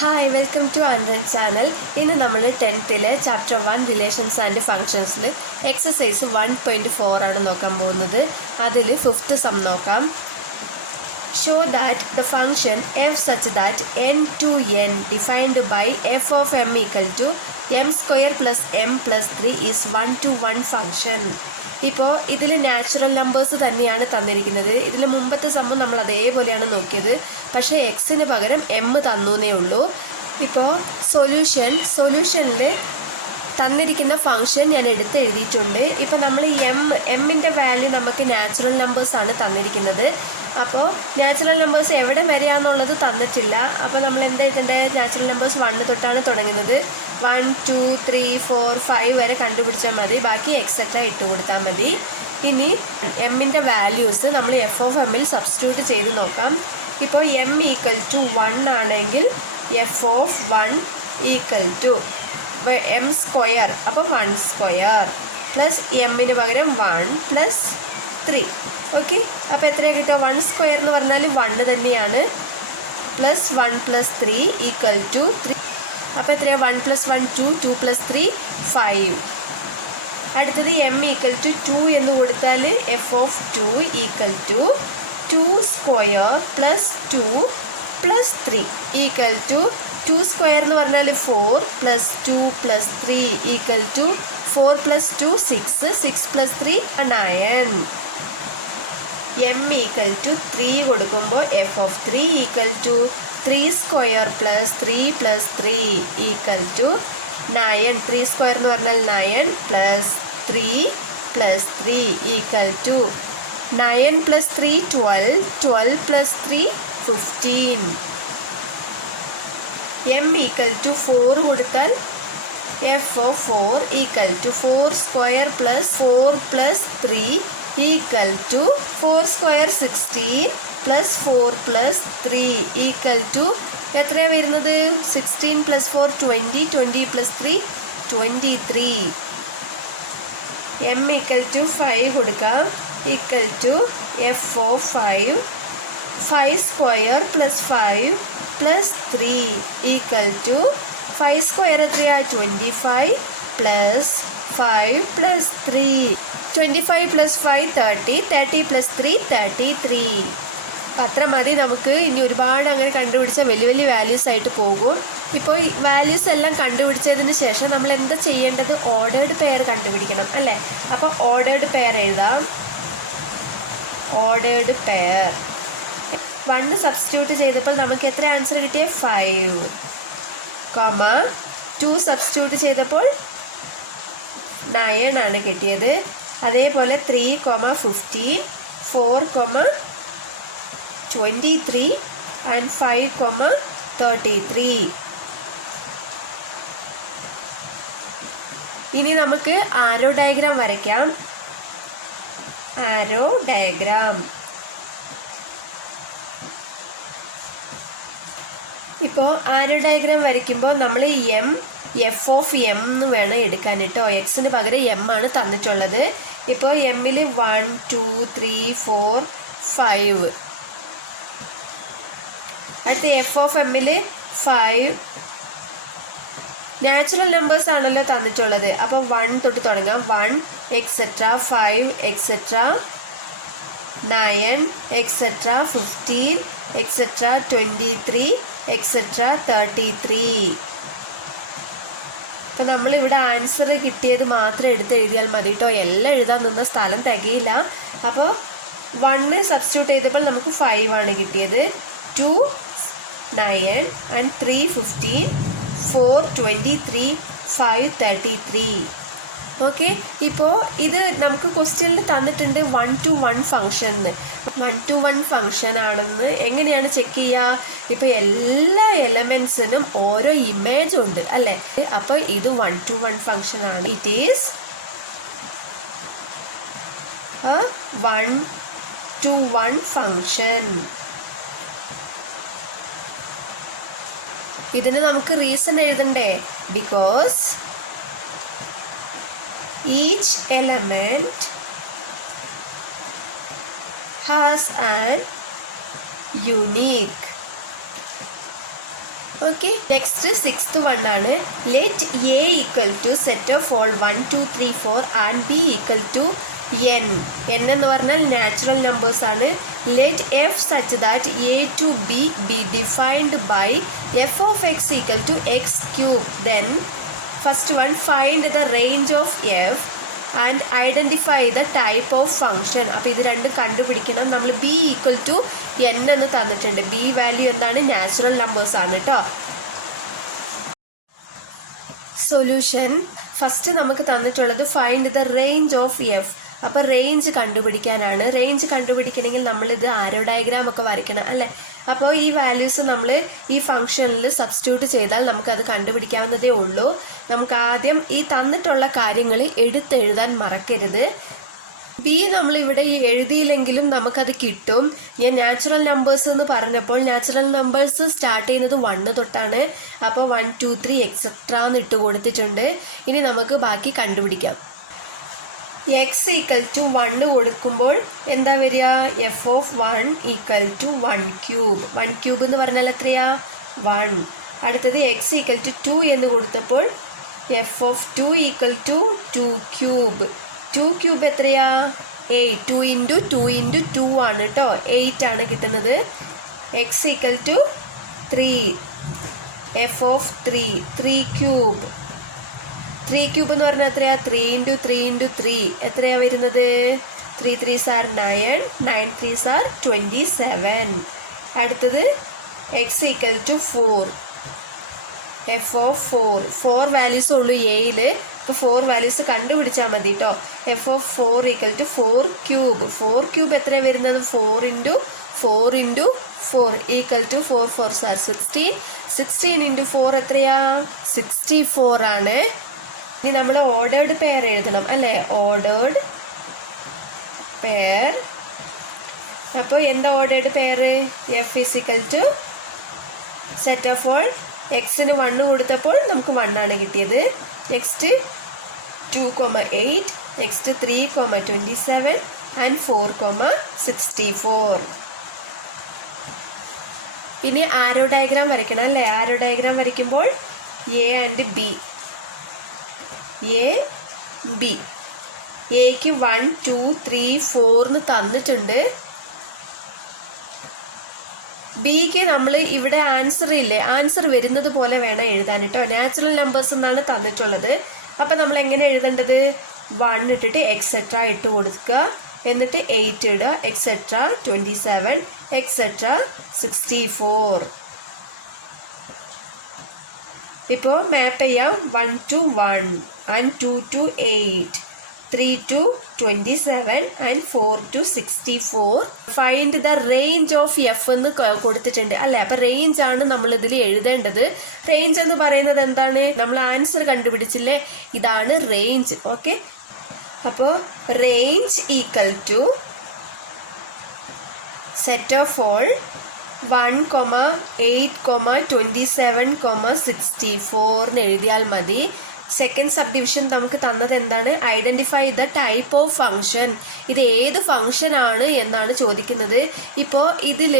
Hi, welcome to Anand channel. ഇന്ന് നമ്മൾ 10th chapter 1 relations and ഫങ്ഷൻസിൽ എക്സസൈസ് 1.4 ആണ് നോക്കാൻ പോകുന്നത്. അതിൽ 5th സം നോക്കാം. Show that the function f such that n to n defined by f of m equal to m square plus m plus 3 is 1-to-1 function. ഇപ്പോൾ ഇതിൽ natural numbers തന്നെയാണ് തന്നിരിക്കുന്നത്. ഇതിൽ മുമ്പത്തെ സമ്മ് നമ്മൾ അതേപോലെയാണ് നോക്കിയത്, പക്ഷേ എക്സിന് പകരം എം തന്നേ ഉള്ളൂ. ഇപ്പോൾ സൊല്യൂഷനിൽ തന്നിരിക്കുന്ന ഫംഗ്ഷൻ ഞാൻ എഴുതിയിട്ടുണ്ട്. ഇപ്പോൾ നമ്മൾ എമ്മിൻ്റെ വാല്യൂ നമുക്ക് നാച്ചുറൽ നമ്പേഴ്സാണ് തന്നിരിക്കുന്നത്. അപ്പോൾ നാച്ചുറൽ നമ്പേഴ്സ് എവിടെ വരെയാണെന്നുള്ളത് തന്നിട്ടില്ല. അപ്പോൾ നമ്മൾ എന്താ എഴുതേണ്ടത്? നാച്ചുറൽ നമ്പേഴ്സ് 1 തൊട്ടാണ് തുടങ്ങുന്നത്. 1, 2, 3, 4, 5 വരെ കണ്ടുപിടിച്ചാൽ മതി. ബാക്കി എക്സെട്ര ഇട്ട് കൊടുത്താൽ മതി. ഇനി എമ്മിൻ്റെ വാല്യൂസ് നമ്മൾ എഫ് ഓഫ് എമ്മിൽ സബ്സ്റ്റിറ്റ്യൂട്ട് ചെയ്ത് നോക്കാം. ഇപ്പോൾ എം ഈക്വൽ ടു 1 ആണെങ്കിൽ f of 1 equal to m square, അപ്പോൾ 1 സ്ക്വയർ പ്ലസ് എമ്മിന് പകരം 1 പ്ലസ് 3. ഓക്കെ, അപ്പോൾ എത്രയാണ് കിട്ടുക? 1 സ്ക്വയർ എന്ന് പറഞ്ഞാൽ 1 തന്നെയാണ്. Plus 1 plus 3 equal to 3. അപ്പോൾ എത്രയാണ്? 1 പ്ലസ് 1 2, 2 പ്ലസ് 3 5. അടുത്തത് എം ഈക്വൽ ടു 2 എന്ന് കൊടുത്താൽ F of 2 equal to 2 square plus 2 plus 3 equal to 2 square എന്ന് പറഞ്ഞാൽ 4 plus 2 plus 3 equal to 4 plus 2 6, 6 plus 3 9. M equal to 3 കൊടുക്കുമ്പോൾ F of 3 equal to 3 square plus 3 plus 3 equal to 9. 3 square എന്ന് പറഞ്ഞാൽ 9 plus 3 plus 3 equal to 9 plus 3 12, 12 plus 3 15. M equal to 4 കൊടുത്താൽ F of 4 equal to 4 square plus 4 plus 3 equal to 4 square 16 plus 4 plus 3 equal to എത്രയാണ് വരുന്നത്? 16 plus 4 20, 20 plus 3 23. M equal to 5 കൊടുക്കാം. Equal to F of 5 square plus 5 plus 3 equal to 5 square എത്രയാണ്? 25 plus 5 plus 3. 25 plus 5 30, 30 plus 3 33. അത്ര മതി നമുക്ക്. ഇനി ഒരുപാട് അങ്ങനെ കണ്ടുപിടിച്ചാൽ വലിയ വലിയ വാല്യൂസ് ആയിട്ട് പോകും. ഇപ്പോൾ ഈ വാല്യൂസ് എല്ലാം കണ്ടുപിടിച്ചതിന് ശേഷം നമ്മൾ എന്താ ചെയ്യേണ്ടത്? ഓർഡേർഡ് പെയർ കണ്ടുപിടിക്കണം അല്ലേ? അപ്പോൾ ഓർഡേർഡ് പെയർ എഴുതാം. ഓർഡേർഡ് പെയർ 1 സബ്സ്റ്റിറ്റ്യൂട്ട് ചെയ്തപ്പോൾ നമുക്ക് എത്ര ആൻസർ കിട്ടിയ? 5, 2 സബ്സ്റ്റിറ്റ്യൂട്ട് ചെയ്തപ്പോൾ 9 ആണ് കിട്ടിയത്. അതേപോലെ 3, 15, 4, 23 ആൻഡ് 5, 33. ഇനി നമുക്ക് ആരോ ഡയഗ്രാം വരയ്ക്കാം. ആരോ ഡയഗ്രാം. ഇപ്പോൾ ആരോ ഡയഗ്രാം വരയ്ക്കുമ്പോൾ നമ്മൾ എഫ് ഓഫ് എം എന്ന് വേണം എടുക്കാൻ കേട്ടോ. എക്സിന് പകരം എം ആണ് തന്നിട്ടുള്ളത്. ഇപ്പോൾ എമ്മിൽ 1, 2, 3, 4, 5. അടുത്ത എഫ് ഓഫ് എമ്മിൽ 5 നാച്ചുറൽ നമ്പേഴ്സ് ആണല്ലോ തന്നിട്ടുള്ളത്. അപ്പോൾ 1 തൊട്ട് തുടങ്ങാം. 1 etcetera 5 etcetera 9 etcetera 15 etcetera 23 etcetera 33. അപ്പോൾ നമ്മളിവിടെ ആൻസർ കിട്ടിയത് മാത്രം എടുത്ത് എഴുതിയാൽ മതി കേട്ടോ. എല്ലാം എഴുതാൻ നിന്ന സ്ഥലം തികയില്ല. അപ്പോൾ 1 സബ്സ്റ്റിറ്റ്യൂട്ട് ചെയ്തപ്പോൾ നമുക്ക് 5 ആണ് കിട്ടിയത്. 2 9 ആൻഡ് 3 15, 4 23, 5 33. ഓക്കെ, ഇപ്പോൾ ഇത് നമുക്ക് ക്വസ്റ്റ്യനിൽ തന്നിട്ടുണ്ട് 1-to-1 ഫംഗ്ഷൻ എന്ന്. 1-to-1 ഫംഗ്ഷൻ ആണെന്ന് എങ്ങനെയാണ് ചെക്ക് ചെയ്യുക? ഇപ്പോൾ എല്ലാ എലമെൻസിനും ഓരോ ഇമേജ് ഉണ്ട് അല്ലേ? അപ്പോൾ ഇത് 1-to-1 ഫംഗ്ഷൻ ആണ്. It is a 1-to-1 function. ഇതിന് നമുക്ക് റീസൺ എഴുതണ്ടേ? Because each element has an unique okay, next 6th one ആണ്. Let A equal to set of all 1 2 3 4 and B equal to n. n എന്ന് പറഞ്ഞാൽ natural numbers ആണ്. Let f such that A to B defined by F of X equal to X cube. Then first one, find the range of F and identify the type of function. അപ്പോൾ ഇത് രണ്ടും കണ്ടുപിടിക്കണം. നമ്മൾ B equal to n എന്ന് തന്നിട്ടുണ്ട്. B value എന്താണ്? Natural numbers ആണ് കേട്ടോ. സൊല്യൂഷൻ ഫസ്റ്റ് നമുക്ക് തന്നിട്ടുള്ളത് find the range of F. അപ്പോൾ റേഞ്ച് കണ്ടുപിടിക്കാനാണ്. റേഞ്ച് കണ്ടുപിടിക്കണമെങ്കിൽ നമ്മളിത് ആരോ ഡയഗ്രാം ഒക്കെ വരയ്ക്കണം അല്ലേ. അപ്പോൾ ഈ വാല്യൂസ് നമ്മൾ ഈ ഫംഗ്ഷനിൽ സബ്സ്റ്റിറ്റ്യൂട്ട് ചെയ്താൽ നമുക്കത് കണ്ടുപിടിക്കാവുന്നതേ ഉള്ളൂ. നമുക്ക് ആദ്യം ഈ തന്നിട്ടുള്ള കാര്യങ്ങൾ എടുത്തെഴുതാൻ മറക്കരുത്. ബി നമ്മളിവിടെ എഴുതിയില്ലെങ്കിലും നമുക്കത് കിട്ടും. ഞാൻ നാച്ചുറൽ നമ്പേഴ്സ് എന്ന് പറഞ്ഞപ്പോൾ നാച്ചുറൽ നമ്പേഴ്സ് സ്റ്റാർട്ട് ചെയ്യുന്നത് 1 തൊട്ടാണ്. അപ്പോൾ 1 2 3 എക്സെട്രാ എന്ന് ഇട്ട് കൊടുത്തിട്ടുണ്ട്. ഇനി നമുക്ക് ബാക്കി കണ്ടുപിടിക്കാം. എക്സ് ഈക്വൽ ടു 1 കൊടുക്കുമ്പോൾ എന്താ വരിക? F of 1 equal to 1 cube. 1 cube എന്ന് പറഞ്ഞാൽ എത്രയാ? 1. അടുത്തത് എക്സ് ഈക്വൽ ടു 2 എന്ന് കൊടുത്തപ്പോൾ F of 2 equal to 2 cube. 2 cube എത്രയാ? 8. 2 ഇൻറ്റു 2 ഇൻറ്റു 2 ആണ് കേട്ടോ. 8 ആണ് കിട്ടുന്നത്. X equal to 3. F of 3 cube. 3 cube എന്ന് പറഞ്ഞാൽ എത്രയാ? 3 ഇൻറ്റു 3 ഇൻറ്റു 3 എത്രയാ വരുന്നത്? 3 3s are 9. 9 3s are 27. അടുത്തത് X equal to 4. F of 4 values ഉള്ളൂ എയിൽ. ഇപ്പോൾ 4 വാല്യൂസ് കണ്ടുപിടിച്ചാൽ മതി കേട്ടോ. F of 4 equal to 4 cube. 4 cube എത്രയാണ് വരുന്നത്? 4 into 4 into 4 equal to 4 4s are 16. 16 into 4 എത്രയാ? 64 ആണ്. ഇനി നമ്മൾ ഓർഡേർഡ് പെയർ എഴുതണം അല്ലേ. Ordered pair. അപ്പോൾ എന്താ ordered pair? F is equal to set of all എക്സിന് 1 കൊടുത്തപ്പോൾ നമുക്ക് 1 ആണ് കിട്ടിയത്. നെക്സ്റ്റ് 2, 8. Next 3, 27 and 4, 64. ഇനി ആരോ ഡയഗ്രാം വരയ്ക്കണം അല്ലേ. ആരോ ഡയഗ്രാം വരയ്ക്കുമ്പോൾ A and B. A B. എക്ക് 1 2 3 4 എന്ന് തന്നിട്ടുണ്ട്. ബിക്ക് നമ്മൾ ഇവിടെ ആൻസർ ഇല്ലേ, ആൻസർ വരുന്നത് പോലെ വേണം എഴുതാൻ കേട്ടോ. നാച്ചുറൽ നമ്പേഴ്സ് എന്നാണ് തന്നിട്ടുള്ളത്. അപ്പം നമ്മൾ എങ്ങനെ എഴുതേണ്ടത്? 1 ഇട്ടിട്ട് എക്സെട്രാ ഇട്ട് കൊടുക്കുക. എന്നിട്ട് 8 ഇടുക. Et cetera 27 et cetera 64. ഇപ്പോൾ മാപ്പ് ചെയ്യാം. 1 to 1 and 2 to 8, 3 to 27 and 4 to 64. Find the range of F എന്ന് കൊടുത്തിട്ടുണ്ട് അല്ലേ. അപ്പം റേഞ്ച് ആണ് നമ്മൾ ഇതിൽ എഴുതേണ്ടത്. റേഞ്ച് എന്ന് പറയുന്നത് എന്താണ്? നമ്മൾ ആൻസർ കണ്ടുപിടിച്ചില്ലേ, ഇതാണ് റേഞ്ച്. ഓക്കെ, അപ്പോൾ range equal to set of all 1, 8, 27, 64 എന്ന് എഴുതിയാൽ മതി. സെക്കൻഡ് സബ് ഡിവിഷൻ നമുക്ക് തന്നത് എന്താണ്? Identify the type of function. ഇത് ഏത് ഫംഗ്ഷൻ ആണ് എന്നാണ് ചോദിക്കുന്നത്. ഇപ്പോൾ ഇതിൽ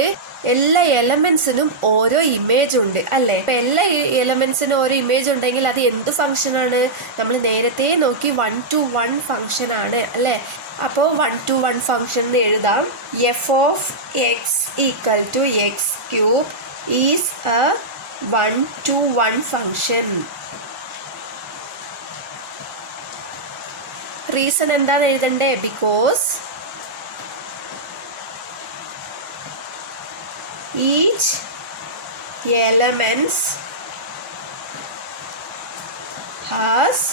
എല്ലാ എലമെന്റ്സിനും ഓരോ ഇമേജ് ഉണ്ട് അല്ലേ. ഇപ്പം എല്ലാ എലമെന്റ്സിനും ഓരോ ഇമേജ് ഉണ്ടെങ്കിൽ അത് എന്ത് ഫംഗ്ഷനാണ്? നമ്മൾ നേരത്തെ നോക്കി 1 to 1 ഫംഗ്ഷൻ ആണ് അല്ലേ. അപ്പോൾ 1 to 1 ഫംഗ്ഷൻ എന്ന് എഴുതാം. F of X equal to X cube is a 1 to 1 function. Reason എന്താണ് എഴുതണ്ടേ? Because each elements has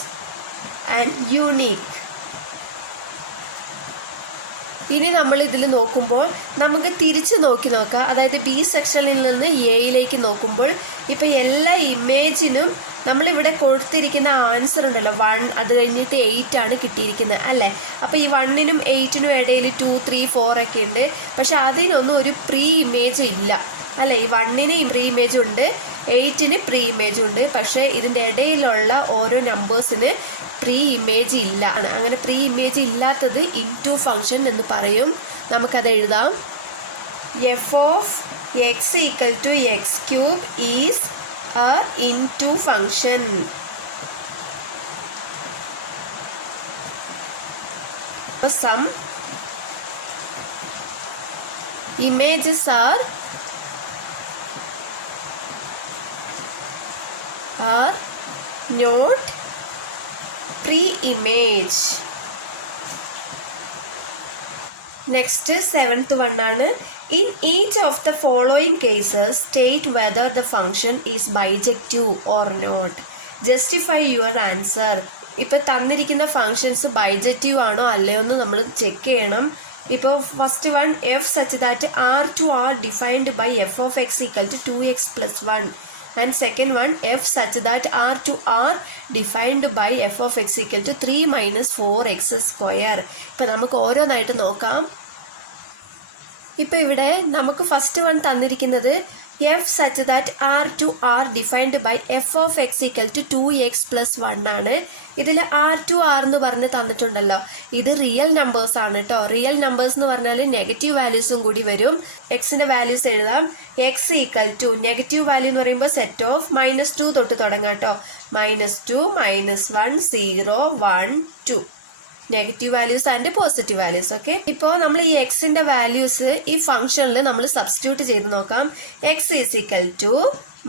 an unique. ഇനി നമ്മൾ ഇതിൽ നോക്കുമ്പോൾ നമുക്ക് തിരിച്ച് നോക്കാം. അതായത് ബി സെക്ഷനിൽ നിന്ന് എയിലേക്ക് നോക്കുമ്പോൾ ഇപ്പം എല്ലാ ഇമേജിനും നമ്മളിവിടെ കൊടുത്തിരിക്കുന്ന ആൻസർ ഉണ്ടല്ലോ 1, അത് കഴിഞ്ഞിട്ട് 8 ആണ് കിട്ടിയിരിക്കുന്നത് അല്ലേ. അപ്പോൾ ഈ 1നും 8നും ഇടയിൽ 2 3 4 ഒക്കെ ഉണ്ട്. പക്ഷെ അതിനൊന്നും ഒരു പ്രീ ഇമേജ് ഇല്ല അല്ലേ. ഈ 1ന് പ്രീ ഇമേജ് ഉണ്ട്, 8ന് പ്രീ ഇമേജ് ഉണ്ട്. പക്ഷേ ഇതിൻ്റെ ഇടയിലുള്ള ഓരോ നമ്പേഴ്സിന് പ്രീ ഇമേജ് ഇല്ല. അങ്ങനെ പ്രീ ഇമേജ് ഇല്ലാത്തത് ഇൻടു ഫംഗ്ഷൻ എന്ന് പറയും. നമുക്കത് എഴുതാം. F of X equal to X cube is a into function. Some images are not pre-image. Next, seventh one ആണ്. In each of the following cases, state whether the function is bijective or not. Justify your answer. ഇപ്പോൾ തന്നിരിക്കുന്ന functions bijective ആണോ അല്ലയോ എന്ന് നമ്മൾ check ചെയ്യണം. ഇപ്പോൾ first one F such that R to R defined by F of X equal to 2x + 1 and second one F such that R to R defined by F of X equal to 3 - 4x². ഇപ്പം നമുക്ക് ഓരോന്നായിട്ട് നോക്കാം. ഇപ്പം ഇവിടെ നമുക്ക് first one തന്നിരിക്കുന്നത് F such that R to R defined by F of X equal to 2x + 1 ആണ്. ഇതിൽ ആർ ടു ആർ എന്ന് പറഞ്ഞ് തന്നിട്ടുണ്ടല്ലോ, ഇത് റിയൽ നമ്പേഴ്സ് ആണ് കേട്ടോ. റിയൽ നമ്പേഴ്സ് എന്ന് പറഞ്ഞാൽ നെഗറ്റീവ് വാല്യൂസും കൂടി വരും. എക്സിന്റെ വാല്യൂസ് എഴുതാം. X equal to negative value എന്ന് പറയുമ്പോൾ സെറ്റ് ഓഫ് -2 തൊട്ട് തുടങ്ങാം കേട്ടോ. -2 -1 0 1 2 negative values and positive values. Okay, ഇപ്പോൾ നമ്മൾ ഈ എക്സിന്റെ വാല്യൂസ് ഈ ഫംഗ്ഷനിൽ നമ്മൾ സബ്സ്റ്റിറ്റ്യൂട്ട് ചെയ്ത് നോക്കാം. എക്സ് ഈസ് ഈക്വൽ ടു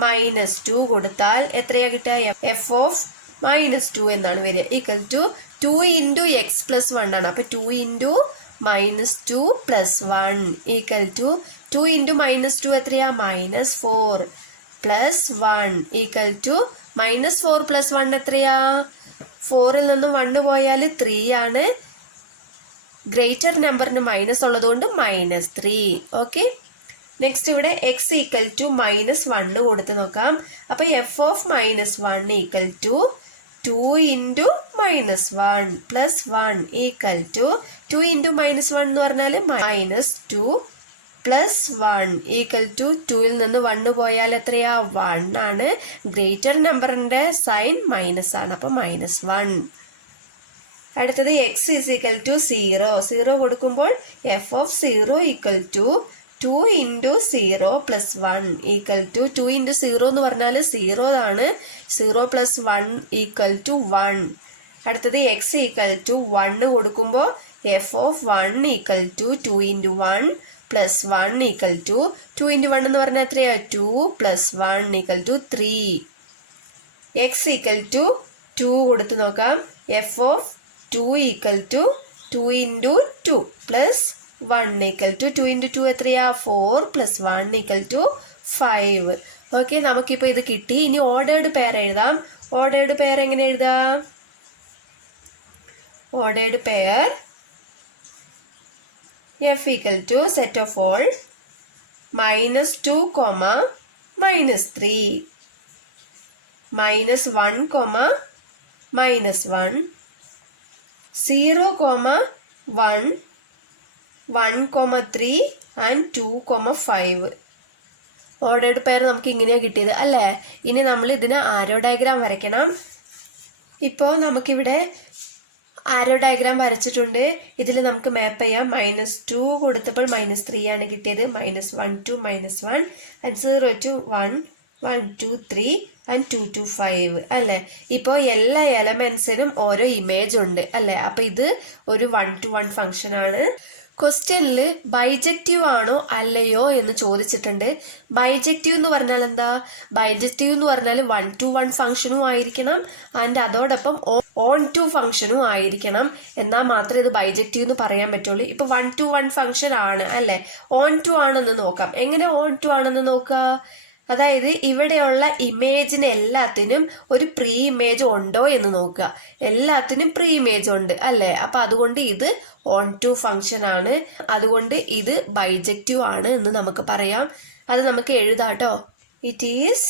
-2 കൊടുത്താൽ എത്രയാ കിട്ടുക? എഫ് ഓഫ് -2 എന്നാണ് വരിക. ഈക്വൽ ടു 2 × x + 1 ആണ്. അപ്പൊ 2 × -2 + 1 ഈക്വൽ ടു 2 × -2 എത്രയാ? -4 + 1 ഈക്വൽ ടു -4 + 1 എത്രയാ? 4ൽ നിന്നും 1 പോയാൽ 3 ആണ്. ഗ്രേറ്റർ നമ്പറിന് മൈനസ് ഉള്ളതുകൊണ്ട് -3. ഓക്കെ, നെക്സ്റ്റ് ഇവിടെ എക്സ് ഈക്വൽ ടു -1 കൊടുത്ത് നോക്കാം. അപ്പൊ F of -1 equal to 2 × -1 + 1 equal to 2 × -1 എന്ന് പറഞ്ഞാൽ -2 + 1 ഈക്വൽ ടു 2ൽ നിന്ന് 1 പോയാൽ എത്രയാ? 1 ആണ്. ഗ്രേറ്റർ നമ്പറിന്റെ സൈൻ മൈനസ് ആണ്, അപ്പൊ -1. അടുത്തത് എക്സ് ഈസ് ഈക്വൽ ടു 0. 0 കൊടുക്കുമ്പോൾ F of 0 equal to 2 × 0 + 1 equal to 2 × 0 എന്ന് പറഞ്ഞാൽ 0 ആണ്. 0 + 1 ഈക്വൽ ടു 1. അടുത്തത് എക്സ് ഈക്വൽ ടു 1 കൊടുക്കുമ്പോൾ F of 1 equal to 2 × 1 + 1 equal to 2 × 1 എന്ന് പറഞ്ഞാൽ എത്രയാ? 2 + 1 equal to 3. X equal to 2 കൊടുത്ത് നോക്കാം. F of 2 equal to 2 × 2 + 1 equal to 2 × 2 എത്രയാ? 4 + 1 ഈക്വൽ ടു 5. ഓക്കെ, നമുക്കിപ്പോൾ ഇത് കിട്ടി. ഇനി ഓർഡേർഡ് പെയർ എഴുതാം. ഓർഡേർഡ് പെയർ എങ്ങനെ എഴുതാം? Ordered pair f equal to set of all -2, -3 -1, -1 0, 1 1, 3 and 2, 5. Ordered pair നമുക്ക് ഇങ്ങനെയാണ് കിട്ടിയത് അല്ലേ. ഇനി നമ്മൾ ഇതിന് ആരോ ഡയഗ്രാം വരയ്ക്കണം. ഇപ്പോൾ നമുക്കിവിടെ ആരോ ഡയഗ്രാം വരച്ചിട്ടുണ്ട്. ഇതിൽ നമുക്ക് മാപ്പ് ചെയ്യാം. -2 കൊടുത്തപ്പോൾ -3 ആണ് കിട്ടിയത്. -1 to -1 and 0 to 1 1 2 3 and 2 to 5 അല്ലേ. ഇപ്പോൾ എല്ലാ എലമെന്റ്സിനും ഓരോ ഇമേജ് ഉണ്ട് അല്ലേ. അപ്പൊ ഇത് ഒരു 1-to-1 ഫംഗ്ഷൻ ആണ്. ക്വസ്റ്റ്യനിൽ ബൈജക്റ്റീവ് ആണോ അല്ലയോ എന്ന് ചോദിച്ചിട്ടുണ്ട്. ബൈജക്റ്റീവ് എന്ന് പറഞ്ഞാൽ എന്താ? ബൈജക്റ്റീവ് എന്ന് പറഞ്ഞാൽ 1-to-1 ഫംഗ്ഷനും ആയിരിക്കണം ആൻഡ് അതോടൊപ്പം ഓൺ ടു ഫംഗ്ഷനും ആയിരിക്കണം. എന്നാൽ മാത്രമേ ഇത് ബൈജക്റ്റീവ് എന്ന് പറയാൻ പറ്റുള്ളൂ. ഇപ്പൊ 1-to-1 ഫംഗ്ഷൻ ആണ് അല്ലെ. ഓൺ ടു ആണെന്ന് നോക്കാം. എങ്ങനെ ഓൺ ടു ആണെന്ന് നോക്കുക? അതായത് ഇവിടെയുള്ള ഇമേജിന് എല്ലാത്തിനും ഒരു പ്രീ ഇമേജ് ഉണ്ടോ എന്ന് നോക്കുക. എല്ലാത്തിനും പ്രീ ഇമേജ് ഉണ്ട് അല്ലേ. അപ്പൊ അതുകൊണ്ട് ഇത് ഓൺ ടു ഫംഗ്ഷൻ ആണ്. അതുകൊണ്ട് ഇത് ബൈജക്റ്റീവ് ആണ് എന്ന് നമുക്ക് പറയാം. അത് നമുക്ക് എഴുതാട്ടോ. It is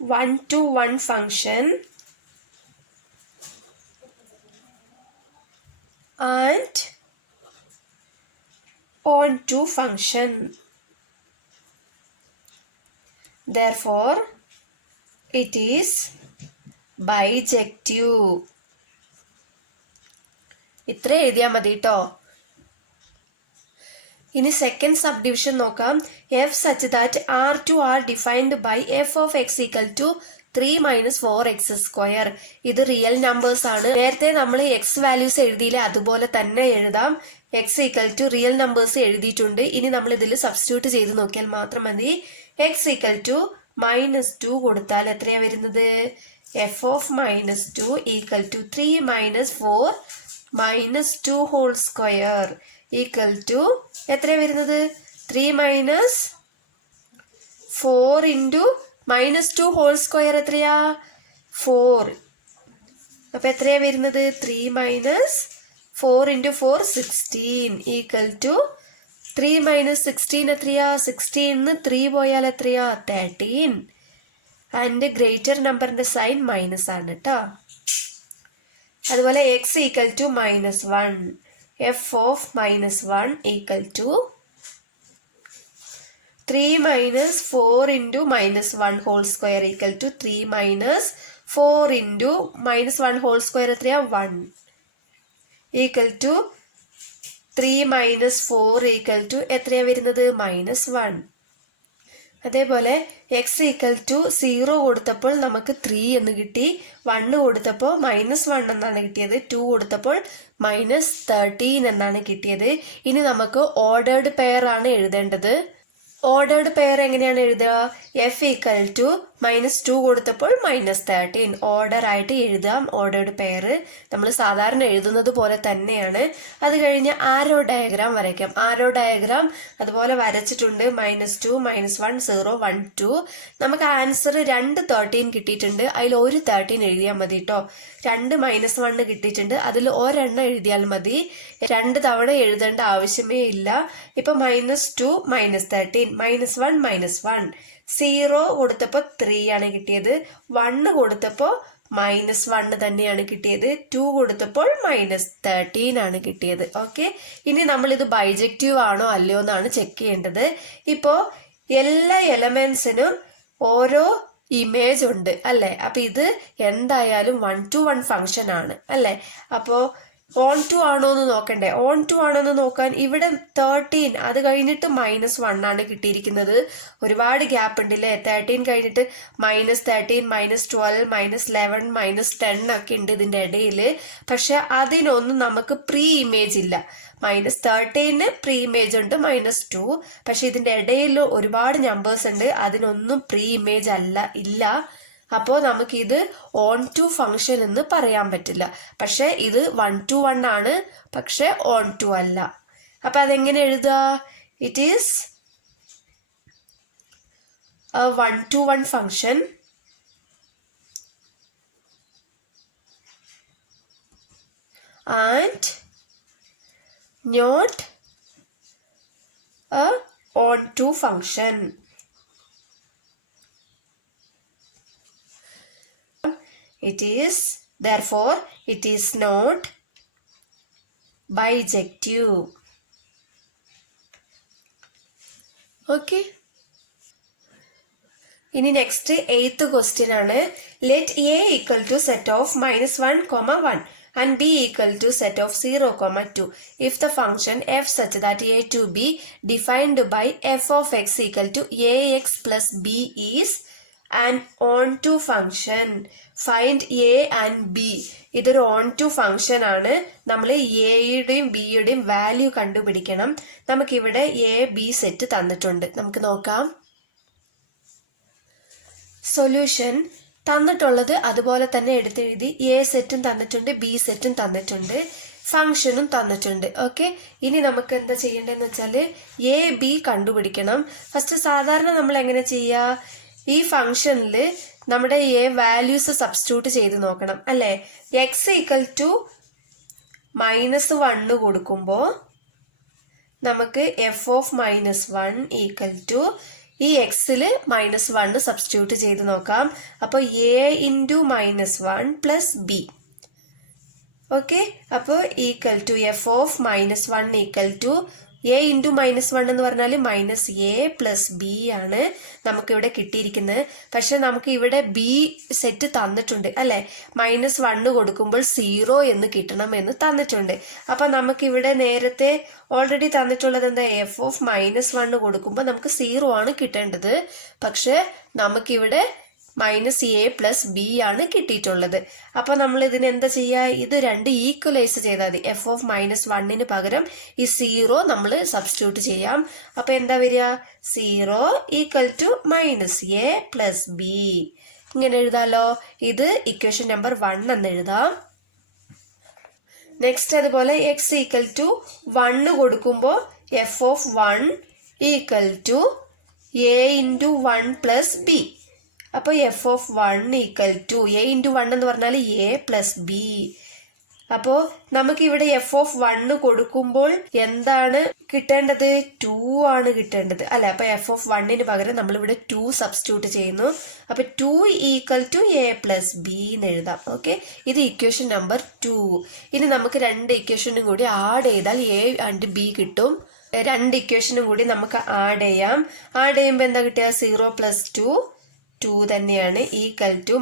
1-to-1 function and on-to function. Therefore, it is bijective. ഇത്ര എഴുതിയാൽ മതി കേട്ടോ. ഇനി സെക്കൻഡ് സബ് ഡിവിഷൻ നോക്കാം. F such that R2 R defined by F of X equal to 3 - 4x². ഇത് റിയൽ നമ്പേഴ്സ് ആണ്. നേരത്തെ നമ്മൾ എക്സ് വാല്യൂസ് എഴുതിയില്ല, അതുപോലെ തന്നെ എഴുതാം. X equal to real numbers എഴുതിയിട്ടുണ്ട്. ഇനി നമ്മൾ ഇതിൽ സബ്സ്റ്റിറ്റ്യൂട്ട് ചെയ്ത് നോക്കിയാൽ മാത്രം മതി. എക്സ് ഈക്വൽ ടു -2 കൊടുത്താൽ എത്രയാ വരുന്നത്? F of -2 equal to 3 - 4 -2 whole square equal to എത്രയാ വരുന്നത്? 3 - 4 ഇൻറ്റു -2 ഹോൾ സ്ക്വയർ എത്രയാ? 4. അപ്പൊ എത്രയാ വരുന്നത്? 3 - 4 × 4 16 ഈക്വൽ ടു 3 - 16 എത്രയാ? 16 3 പോയാൽ എത്രയാ? 13. ആൻഡ് ഗ്രേറ്റർ നമ്പറിന്റെ സൈൻ മൈനസ് ആണ് കേട്ടോ. അതുപോലെ X equal to -1. F of -1 equal to 3 - 4 × -1 whole square equal to 3 - 4 × -1 whole square എത്രയാ? 1 ഈക്വൽ ടു 3 - 4 ഈക്വൽ ടു എത്രയാ വരുന്നത്? -1. അതേപോലെ എക്സ് ഈക്വൽ ടു 0 കൊടുത്തപ്പോൾ നമുക്ക് 3 എന്ന് കിട്ടി. 1 കൊടുത്തപ്പോൾ -1 എന്നാണ് കിട്ടിയത്. 2 കൊടുത്തപ്പോൾ -13 എന്നാണ് കിട്ടിയത്. ഇനി നമുക്ക് ഓർഡേർഡ് പെയർ ആണ് എഴുതേണ്ടത്. ഓർഡേർഡ് പെയർ എങ്ങനെയാണ് എഴുതുക? എഫ് ഈക്വൽ ടു -2 കൊടുത്തപ്പോൾ -13 ഓർഡർ ആയിട്ട് എഴുതാം. ഓർഡേർഡ് പെയർ നമ്മൾ സാധാരണ എഴുതുന്നത് പോലെ തന്നെയാണ്. അത് കഴിഞ്ഞ് ആരോ ഡയഗ്രാം വരയ്ക്കാം. ആരോ ഡയഗ്രാം അതുപോലെ വരച്ചിട്ടുണ്ട്. -2 -1 0 1 2. നമുക്ക് ആൻസർ 2 13 കിട്ടിയിട്ടുണ്ട്. അതിൽ ഒരു 13 എഴുതിയാൽ മതി കേട്ടോ. 2 -1 കിട്ടിയിട്ടുണ്ട്. അതിൽ ഒരെണ്ണം എഴുതിയാൽ മതി. 2 തവണ എഴുതേണ്ട ആവശ്യമേ ഇല്ല. ഇപ്പൊ -2 -13 -1 -1 0 കൊടുത്തപ്പോൾ 3 ആണ് കിട്ടിയത്. 1 കൊടുത്തപ്പോൾ -1 തന്നെയാണ് കിട്ടിയത്. 2 കൊടുത്തപ്പോൾ -13 ആണ് കിട്ടിയത്. ഓക്കെ, ഇനി നമ്മൾ ഇത് ബൈജക്റ്റീവ് ആണോ അല്ലയോ എന്നാണ് ചെക്ക് ചെയ്യേണ്ടത്. ഇപ്പോ എല്ലാ എലമെന്റ്സിനും ഓരോ ഇമേജ് ഉണ്ട് അല്ലെ? അപ്പൊ ഇത് എന്തായാലും 1-to-1 ഫംഗ്ഷൻ ആണ് അല്ലെ? അപ്പോ on2 ആണോ എന്ന് നോക്കണ്ടേ? on2 ആണോ എന്ന് നോക്കാൻ ഇവിടെ 13 അത് കഴിഞ്ഞിട്ട് -1 ആണ് കിട്ടിയിരിക്കുന്നത്. ഒരുപാട് ഗ്യാപ്പ് ഉണ്ടല്ലേ? 13 കഴിഞ്ഞിട്ട് -13 -12 -11 -10 ഒക്കെ ഉണ്ട് ഇതിന്റെ ഇടയിൽ. പക്ഷെ അതിനൊന്നും നമുക്ക് പ്രീ ഇമേജ് ഇല്ല. -13 പ്രീ ഇമേജ് ഉണ്ട്, -2. പക്ഷെ ഇതിന്റെ ഇടയിൽ ഒരുപാട് നമ്പേഴ്സ് ഉണ്ട്, അതിനൊന്നും പ്രീ ഇമേജ് ഇല്ല. അപ്പോൾ നമുക്കിത് on2 ഫംഗ്ഷൻ എന്ന് പറയാൻ പറ്റില്ല. പക്ഷെ ഇത് 1-to-1 ആണ്, പക്ഷെ on2 അല്ല. അപ്പൊ അതെങ്ങനെ എഴുതുക? It is a 1-to-1 function and not a on2 function. Therefore it is not bijective. Okay. ഇനി നെക്സ്റ്റ് 8th ക്വസ്റ്റ്യൻ ആണ്. Let A equal to set of -1, 1 and b equal to set of 0, 2 if the function f such that a to b defined by f of x equal to ax plus b is an on2 function. Find a and b. ഇതൊരു on2 function ആണ്. നമ്മൾ എയുടെയും ബിയുടെയും value കണ്ടുപിടിക്കണം. നമുക്കിവിടെ A B set തന്നിട്ടുണ്ട്. നമുക്ക് നോക്കാം. Solution തന്നിട്ടുള്ളത് അതുപോലെ തന്നെ എടുത്തെഴുതി. എ സെറ്റും തന്നിട്ടുണ്ട്, ബി സെറ്റും തന്നിട്ടുണ്ട്, ഫംഗ്ഷനും തന്നിട്ടുണ്ട്. ഓക്കെ, ഇനി നമുക്ക് എന്താ ചെയ്യേണ്ടതെന്ന് വെച്ചാൽ എ ബി കണ്ടുപിടിക്കണം. ഫസ്റ്റ് സാധാരണ നമ്മൾ എങ്ങനെ ചെയ്യുക? ഈ ഫംഗ്ഷനിൽ നമ്മുടെ എ വാല്യൂസ് സബ്സ്റ്റിറ്റ്യൂട്ട് ചെയ്ത് നോക്കണം അല്ലേ? എക്സ് ഈക്വൽ ടു -1 കൊടുക്കുമ്പോൾ നമുക്ക് എഫ് ഓഫ് -1 ഈക്വൽ ടു ഈ എക്സിൽ -1 സബ്സ്റ്റിറ്റ്യൂട്ട് ചെയ്ത് നോക്കാം. അപ്പോൾ A into -1 plus B. Okay, അപ്പോൾ equal to F of -1 equal to A into -1 എന്ന് പറഞ്ഞാൽ -a+b ആണ് നമുക്കിവിടെ കിട്ടിയിരിക്കുന്നത്. പക്ഷെ നമുക്ക് ഇവിടെ ബി സെറ്റ് തന്നിട്ടുണ്ട് അല്ലെ, -1 കൊടുക്കുമ്പോൾ 0 എന്ന് കിട്ടണമെന്ന് തന്നിട്ടുണ്ട്. അപ്പൊ നമുക്കിവിടെ നേരത്തെ ഓൾറെഡി തന്നിട്ടുള്ളത് എന്താ, f(-1) കൊടുക്കുമ്പോൾ നമുക്ക് 0 ആണ് കിട്ടേണ്ടത്. പക്ഷെ നമുക്കിവിടെ -a+b ആണ് കിട്ടിയിട്ടുള്ളത്. അപ്പൊ നമ്മൾ ഇതിന് എന്താ ചെയ്യുക, ഇത് രണ്ട് ഈക്വലൈസ് ചെയ്താൽ മതി. f(-1)ന് പകരം ഈ 0 നമ്മൾ സബ്സ്റ്റിറ്റ്യൂട്ട് ചെയ്യാം. അപ്പൊ എന്താ വരിക, 0 = -a+b. ഇങ്ങനെ എഴുതാലോ. ഇത് ഇക്വേഷൻ നമ്പർ 1 എന്ന് എഴുതാം. നെക്സ്റ്റ് അതുപോലെ x = 1 കൊടുക്കുമ്പോൾ f(1) = a × 1 + b. അപ്പൊ f(1) = a × 1 എന്ന് പറഞ്ഞാൽ a+b. അപ്പോ നമുക്ക് ഇവിടെ f(1) കൊടുക്കുമ്പോൾ എന്താണ് കിട്ടേണ്ടത്, 2 ആണ് കിട്ടേണ്ടത് അല്ലെ. അപ്പൊ f(1)ന് പകരം നമ്മൾ ഇവിടെ 2 സബ്സ്റ്റിറ്റ്യൂട്ട് ചെയ്യുന്നു. അപ്പൊ 2 = a+b എന്ന് എഴുതാം. ഓക്കെ, ഇത് ഇക്വേഷൻ നമ്പർ 2. ഇനി നമുക്ക് രണ്ട് ഇക്വേഷനും കൂടി ആഡ് ചെയ്താൽ a and b കിട്ടും. രണ്ട് ഇക്വേഷനും കൂടി നമുക്ക് ആഡ് ചെയ്യാം. ആഡ് ചെയ്യുമ്പോൾ എന്താ കിട്ടുക, 0 + 2 തന്നെയാണ് =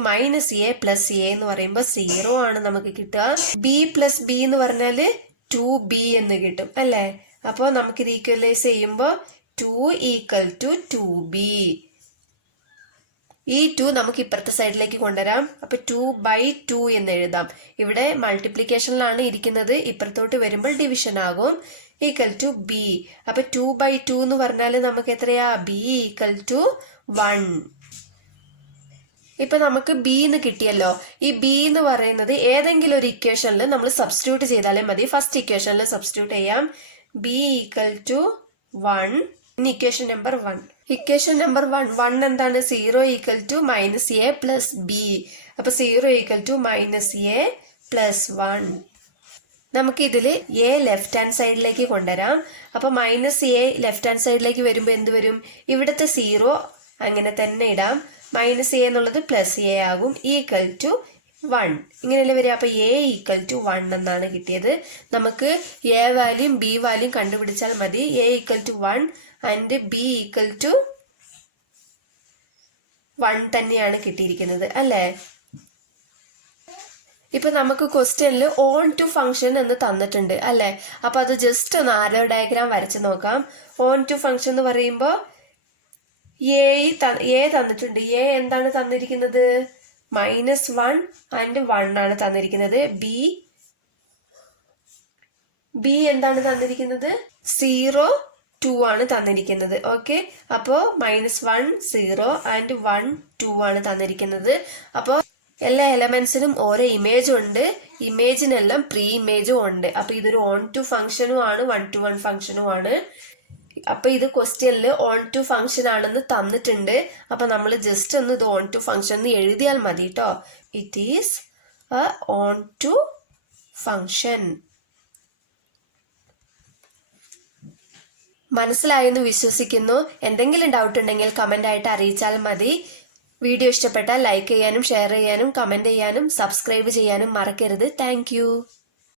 -a+a എന്ന് പറയുമ്പോൾ 0 ആണ് നമുക്ക് കിട്ടുക. b+b എന്ന് പറഞ്ഞാല് 2b എന്ന് കിട്ടും അല്ലെ. അപ്പോൾ നമുക്കിത് ഈക്വലൈസ് ചെയ്യുമ്പോൾ 2 = 2b. ഈ 2 നമുക്ക് ഇപ്പുറത്തെ സൈഡിലേക്ക് കൊണ്ടുവരാം. അപ്പൊ 2/2 എന്ന് എഴുതാം. ഇവിടെ മൾട്ടിപ്ലിക്കേഷനിലാണ് ഇരിക്കുന്നത്, ഇപ്പുറത്തോട്ട് വരുമ്പോൾ ഡിവിഷൻ ആകും. = b. അപ്പൊ 2/2 എന്ന് പറഞ്ഞാൽ നമുക്ക് എത്രയാ, b = 1. ഇപ്പൊ നമുക്ക് ബി എന്ന് കിട്ടിയല്ലോ. ഈ ബി എന്ന് പറയുന്നത് ഏതെങ്കിലും ഒരു ഇക്വേഷനിൽ നമ്മൾ സബ്സ്റ്റിറ്റ്യൂട്ട് ചെയ്താലേ മതി. ഫസ്റ്റ് ഇക്വേഷനിൽ സബ്സ്റ്റിറ്റ്യൂട്ട് ചെയ്യാം. ബി = 1. ഇനി ഇക്വേഷൻ നമ്പർ 1. ഇക്വേഷൻ നമ്പർ 1 എന്താണ്, 0 = -a+b. അപ്പൊ 0 = -a+1. നമുക്ക് ഇതില് a ലെഫ്റ്റ് ഹാൻഡ് സൈഡിലേക്ക് കൊണ്ടുവരാം. അപ്പൊ -a ലെഫ്റ്റ് ഹാൻഡ് സൈഡിലേക്ക് വരുമ്പോ എന്ത് വരും, ഇവിടുത്തെ 0 അങ്ങനെ തന്നെ ഇടാം. -a എന്നുള്ളത് +a ആകും. = 1 ഇങ്ങനെയല്ലേ വരിക. അപ്പൊ a = 1 എന്നാണ് കിട്ടിയത്. നമുക്ക് a വാല്യൂം b വാല്യൂം കണ്ടുപിടിച്ചാൽ മതി. a = 1 ആൻഡ് b = 1 തന്നെയാണ് കിട്ടിയിരിക്കുന്നത് അല്ലേ. ഇപ്പൊ നമുക്ക് ക്വസ്റ്റ്യനിൽ ഓൺ ടു ഫംഗ്ഷൻ എന്ന് തന്നിട്ടുണ്ട് അല്ലെ. അപ്പൊ അത് ജസ്റ്റ് ഒന്ന് ആരോ ഡയഗ്രാം വരച്ച് നോക്കാം. ഓൺ ടു ഫംഗ്ഷൻ എന്ന് പറയുമ്പോൾ a തന്നിട്ടുണ്ട്. a എന്താണ് തന്നിരിക്കുന്നത്, -1 ആൻഡ് 1 ആണ് തന്നിരിക്കുന്നത്. b എന്താണ് തന്നിരിക്കുന്നത്, 0 2 ആണ് തന്നിരിക്കുന്നത്. ഓക്കെ, അപ്പോ -1 0 ആൻഡ് 1 2 ആണ് തന്നിരിക്കുന്നത്. അപ്പോ എല്ലാ എലമെന്റ്സിനും ഓരോ ഇമേജും ഉണ്ട്. ഇമേജിനെല്ലാം പ്രീ ഇമേജും ഉണ്ട്. അപ്പൊ ഇതൊരു ഓൺ ടു ഫംഗ്ഷനും ആണ്, 1-to-1 ഫംഗ്ഷനും ആണ്. അപ്പൊ ഇത് ക്വസ്റ്റ്യനിൽ ഓൺ ടു ഫംഗ്ഷൻ ആണെന്ന് തന്നിട്ടുണ്ട്. അപ്പൊ നമ്മൾ ജസ്റ്റ് ഒന്ന് ഇത് ഓൺ ടു ഫംഗ്ഷൻ എന്ന് എഴുതിയാൽ മതി കേട്ടോ. It is a onto function. മനസ്സിലായെന്ന് വിശ്വസിക്കുന്നു. എന്തെങ്കിലും ഡൗട്ട് ഉണ്ടെങ്കിൽ കമന്റ് ആയിട്ട് അറിയിച്ചാൽ മതി. വീഡിയോ ഇഷ്ടപ്പെട്ടാൽ ലൈക്ക് ചെയ്യാനും ഷെയർ ചെയ്യാനും കമന്റ് ചെയ്യാനും സബ്സ്ക്രൈബ് ചെയ്യാനും മറക്കരുത്. താങ്ക്